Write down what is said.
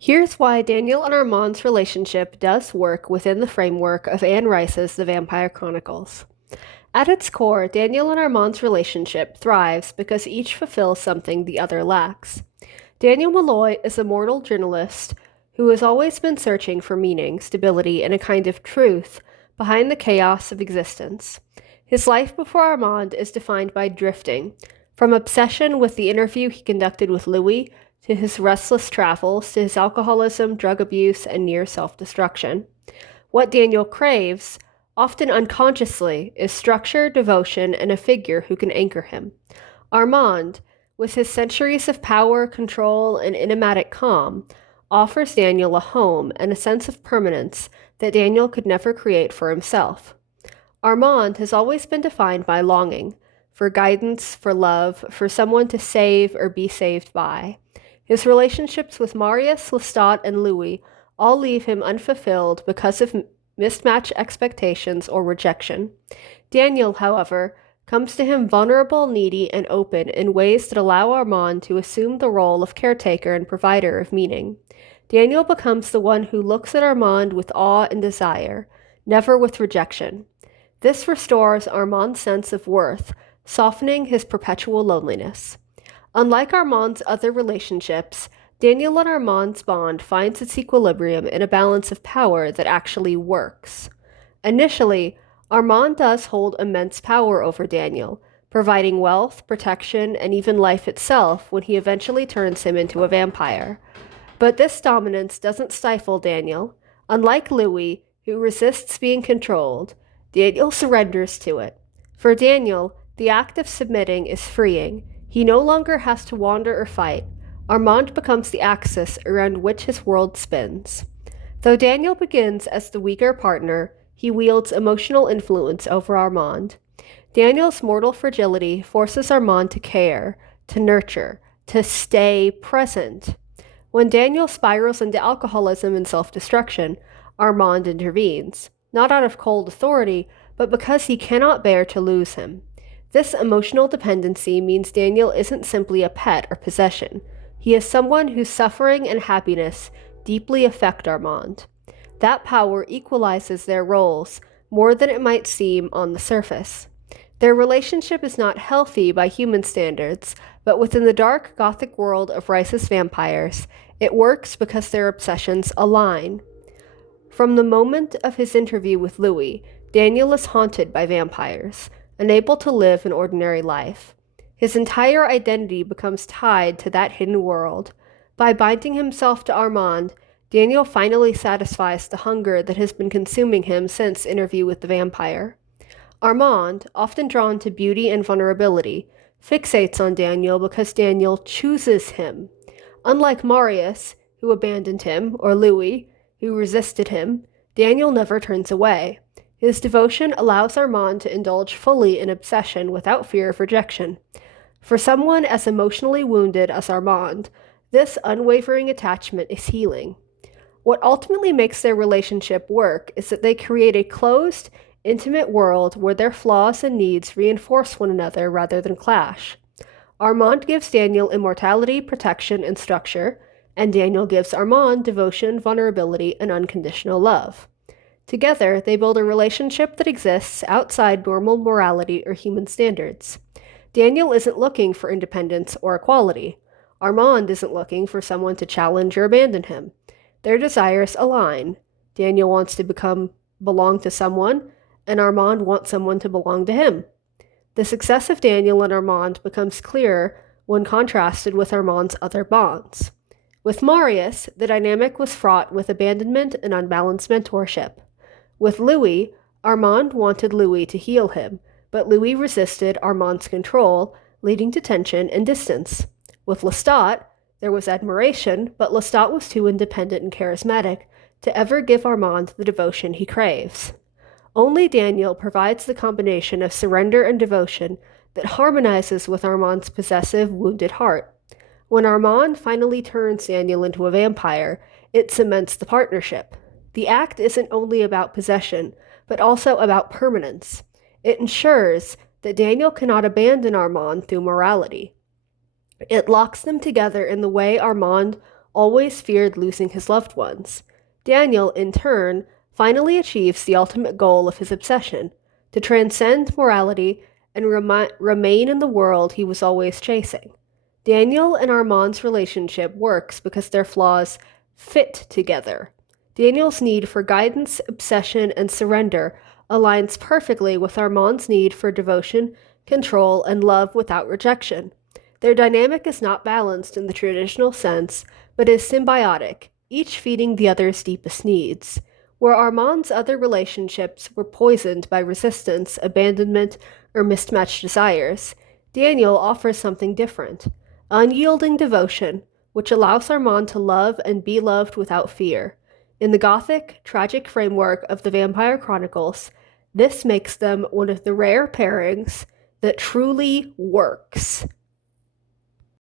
Here's why Daniel and Armand's relationship does work within the framework of Anne Rice's The Vampire Chronicles. At its core, Daniel and Armand's relationship thrives because each fulfills something the other lacks. Daniel Malloy is a mortal journalist who has always been searching for meaning, stability, and a kind of truth behind the chaos of existence. His life before Armand is defined by drifting, from obsession with the interview he conducted with Louis to his restless travels, to his alcoholism, drug abuse, and near self destruction. What Daniel craves, often unconsciously, is structure, devotion, and a figure who can anchor him. Armand, with his centuries of power, control, and enigmatic calm, offers Daniel a home and a sense of permanence that Daniel could never create for himself. Armand has always been defined by longing, for guidance, for love, for someone to save or be saved by. His relationships with Marius, Lestat, and Louis all leave him unfulfilled because of mismatched expectations or rejection. Daniel, however, comes to him vulnerable, needy, and open in ways that allow Armand to assume the role of caretaker and provider of meaning. Daniel becomes the one who looks at Armand with awe and desire, never with rejection. This restores Armand's sense of worth, softening his perpetual loneliness. Unlike Armand's other relationships, Daniel and Armand's bond finds its equilibrium in a balance of power that actually works. Initially, Armand does hold immense power over Daniel, providing wealth, protection, and even life itself when he eventually turns him into a vampire. But this dominance doesn't stifle Daniel. Unlike Louis, who resists being controlled, Daniel surrenders to it. For Daniel, the act of submitting is freeing. He no longer has to wander or fight. Armand becomes the axis around which his world spins. Though Daniel begins as the weaker partner, he wields emotional influence over Armand. Daniel's mortal fragility forces Armand to care, to nurture, to stay present. When Daniel spirals into alcoholism and self-destruction, Armand intervenes, not out of cold authority, but because he cannot bear to lose him. This emotional dependency means Daniel isn't simply a pet or possession. He is someone whose suffering and happiness deeply affect Armand. That power equalizes their roles more than it might seem on the surface. Their relationship is not healthy by human standards, but within the dark gothic world of Rice's vampires, it works because their obsessions align. From the moment of his interview with Louis, Daniel is haunted by vampires, unable to live an ordinary life. His entire identity becomes tied to that hidden world. By binding himself to Armand, Daniel finally satisfies the hunger that has been consuming him since interview with the vampire. Armand, often drawn to beauty and vulnerability, fixates on Daniel because Daniel chooses him. Unlike Marius, who abandoned him, or Louis, who resisted him, Daniel never turns away. His devotion allows Armand to indulge fully in obsession without fear of rejection. For someone as emotionally wounded as Armand, this unwavering attachment is healing. What ultimately makes their relationship work is that they create a closed, intimate world where their flaws and needs reinforce one another rather than clash. Armand gives Daniel immortality, protection, and structure, and Daniel gives Armand devotion, vulnerability, and unconditional love. Together, they build a relationship that exists outside normal morality or human standards. Daniel isn't looking for independence or equality. Armand isn't looking for someone to challenge or abandon him. Their desires align. Daniel wants to belong to someone, and Armand wants someone to belong to him. The success of Daniel and Armand becomes clearer when contrasted with Armand's other bonds. With Marius, the dynamic was fraught with abandonment and unbalanced mentorship. With Louis, Armand wanted Louis to heal him, but Louis resisted Armand's control, leading to tension and distance. With Lestat, there was admiration, but Lestat was too independent and charismatic to ever give Armand the devotion he craves. Only Daniel provides the combination of surrender and devotion that harmonizes with Armand's possessive, wounded heart. When Armand finally turns Daniel into a vampire, it cements the partnership. The act isn't only about possession, but also about permanence. It ensures that Daniel cannot abandon Armand through morality. It locks them together in the way Armand always feared losing his loved ones. Daniel, in turn, finally achieves the ultimate goal of his obsession, to transcend morality and remain in the world he was always chasing. Daniel and Armand's relationship works because their flaws fit together. Daniel's need for guidance, obsession, and surrender aligns perfectly with Armand's need for devotion, control, and love without rejection. Their dynamic is not balanced in the traditional sense, but is symbiotic, each feeding the other's deepest needs. Where Armand's other relationships were poisoned by resistance, abandonment, or mismatched desires, Daniel offers something different: unyielding devotion, which allows Armand to love and be loved without fear. In the gothic, tragic framework of the Vampire Chronicles, this makes them one of the rare pairings that truly works.